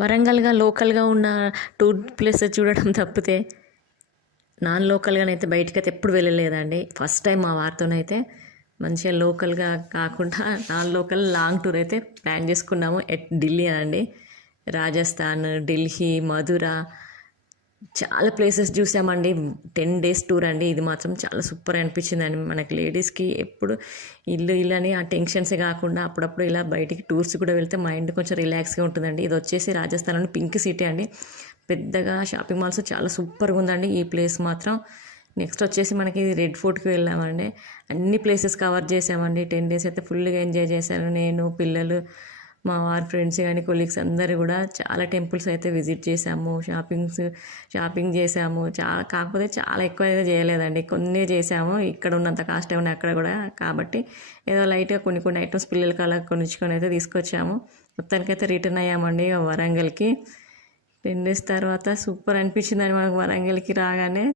వరంగల్గా లోకల్గా ఉన్న tour places చూడడం తప్పితే నాన్ లోకల్గానైతే బయటకైతే ఎప్పుడు వెళ్ళలేదండి. ఫస్ట్ టైం మా వారితోనైతే మంచిగా లోకల్గా కాకుండా నాన్ లోకల్ లాంగ్ టూర్ అయితే ప్లాన్ చేసుకున్నాము. ఢిల్లీ అండి, రాజస్థాన్, ఢిల్లీ, మధుర చాలా ప్లేసెస్ చూసామండి. 10 days టూర్ అండి. ఇది మాత్రం చాలా సూపర్ అనిపించిందండి. మనకి లేడీస్కి ఎప్పుడు ఇల్లు అని ఆ టెన్షన్సే కాకుండా అప్పుడప్పుడు ఇలా బయటికి టూర్స్ కూడా వెళ్తే మైండ్ కొంచెం రిలాక్స్గా ఉంటుందండి. ఇది వచ్చేసి రాజస్థాన్లోని పింక్ సిటీ అండి. పెద్దగా షాపింగ్ మాల్స్ చాలా సూపర్గా ఉందండి ఈ ప్లేస్ మాత్రం. నెక్స్ట్ వచ్చేసి మనకి రెడ్ ఫోర్ట్కి వెళ్ళామండి. అన్ని ప్లేసెస్ కవర్ చేసామండి. 10 days అయితే ఫుల్గా ఎంజాయ్ చేశాను నేను, పిల్లలు, మా వారి ఫ్రెండ్స్ కానీ కొలీగ్స్ అందరూ కూడా. చాలా టెంపుల్స్ అయితే విజిట్ చేసాము, షాపింగ్ చేసాము. కాకపోతే చాలా ఎక్కువ అయితే చేయలేదండి, కొన్ని చేసాము. ఇక్కడ ఉన్నంత కాస్ట్ ఏమన్నా అక్కడ కూడా, కాబట్టి ఏదో లైట్గా కొన్ని ఐటమ్స్ పిల్లలకి అలా కొనుక్కొని అయితే తీసుకొచ్చాము. మొత్తానికైతే రిటర్న్ అయ్యామండి వరంగల్కి. 10 days తర్వాత సూపర్ అనిపించిందండి మనకు వరంగల్కి రాగానే.